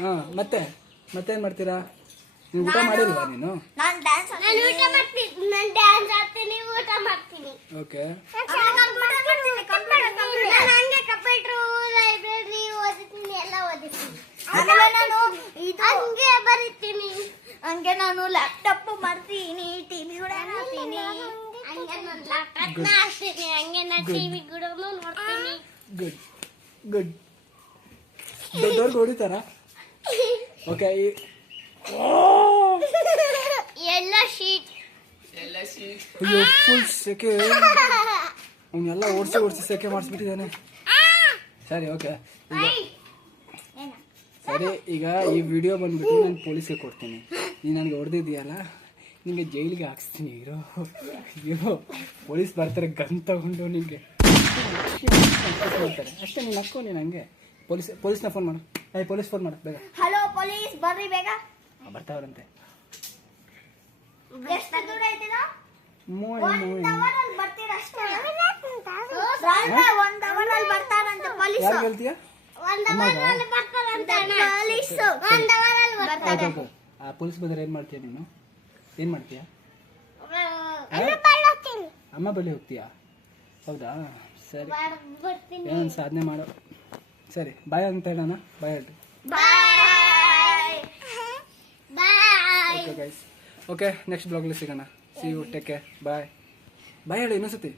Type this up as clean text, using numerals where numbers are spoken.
ಹಾಂ ಮತ್ತೇನು ಮಾಡ್ತೀರಾ? ನೀವು ಊಟ ಮಾಡಿಲ್ವಾ ನೀನು? ನಾನು ಡ್ಯಾನ್ಸ್ ಆಡ್ತೀನಿ, ಊಟ ಮಾಡ್ತೀನಿ. ಓಕೆ. ಹಂಗೆ ಕಂಪ್ಯೂಟರ್ ಲೈಬ್ರರಿ ಓದಿತೀನಿ, ಎಲ್ಲ ಓದಿತೀನಿ. ಆಮೇಲೆ ನಾನು ಹಂಗೆ ಬರೀತೀನಿ, ಹಂಗೆ ನಾನು ಲ್ಯಾಪ್ಟಾಪ್ ಮಾಡ್ತೀನಿ, ಟಿವಿ ಕೂಡ ನೋಡ್ತೀನಿ, ಹಂಗೆ ನಾನು ಲ್ಯಾಪ್ಟಾಪ್ ಆಡ್ತೀನಿ, ಹಂಗೆ ನಾನು ಟಿವಿ ಕೂಡ ನೋಡ್ತೀನಿ. ಗುಡ್. ದೊಡ್ಡವ್ರಿಗೆ ಹೊಡಿತಾರಾ? ಓಕೆ. ಎಲ್ಲ ಶೀಟ್ ಅಯ್ಯೋ ಫುಲ್ ಸೆಕೆ. ಅವನ್ನೆಲ್ಲ ಓಡಿಸಿ ಸೆಕೆ ಮಾಡಿಸ್ಬಿಟ್ಟಿದ್ದಾನೆ. ಸರಿ ಓಕೆ. ಸರಿ, ಈಗ ಈ ವಿಡಿಯೋ ಬಂದ್ಬಿಟ್ಟು ನಾನು ಪೊಲೀಸ್ಗೆ ಕೊಡ್ತೀನಿ. ನೀನು ನನಗೆ ಹೊಡೆದಿದ್ದೀಯಲ್ಲ, ನಿಮಗೆ ಜೈಲಿಗೆ ಹಾಕ್ಸ್ತೀನಿ. ಇರೋ ಪೊಲೀಸ್ ಬರ್ತಾರೆ, ಗನ್ ತಗೊಂಡು ನಿಮಗೆ ಮಾಡ್ತಾರೆ ಅಷ್ಟೇ. ನೀನು ಹಾಕೋ, ನೀನು ಹಂಗೆ ಪೊಲೀಸ್ನ ಫೋನ್ ಮಾಡು. ಪೊಲೀಸ್ ಫೋನ್ ಮಾಡು ಬೇಗ. ಹಲೋ ಪೊಲೀಸ್, ಬರ್ರಿ ಬೇಗ. ಬರ್ತಾವ್ರಂತೆ. ಎಷ್ಟು ದೂರ ಐತಿನೋ? ಮೂಯ್ 1 hour ಅಲ್ಲಿ ಬರ್ತೀರ ಅಷ್ಟೇ. 1 hour ಅಲ್ಲಿ ಬರ್ತಾರಂತೆ ಪೊಲೀಸ್. ಯಾರು ಹೇಳ್ತೀಯ? 1 hour ಅಲ್ಲಿ ಬರ್ತಾರಂತೆ ಪೊಲೀಸ್. 1 hour ಅಲ್ಲಿ ಬರ್ತಾರೆ. ಆ ಪೊಲೀಸ್ ಬಂದ್ರೆ ಏನು ಮಾಡ್ತೀಯ ನೀನು? ಏನು ಮಾಡ್ತೀಯ? ಅಮ್ಮ ಬಳಿ ಹೋಗ್ತೀಯಾ? ಹೌದಾ, ಸರಿ. ಏನೊಂದು ಸಾಧನೆ ಮಾಡೋ. ಸರಿ, ಬಾಯ್ ಅಂತ ಹೇಳೋಣ. ಬಾಯ್ ಹೇಳ್ರಿ. ಓಕೆ ಗೈಸ್, ಓಕೆ, ನೆಕ್ಸ್ಟ್ ಬ್ಲಾಗಲ್ಲಿ ಸಿಗೋಣ. ಸಿ ಯು, ಟೇಕ್ ಕೇರ್, ಬಾಯ್. ಬಾಯ್ ಹೇಳಿ ಇನ್ನೊಂದ್ಸತಿ.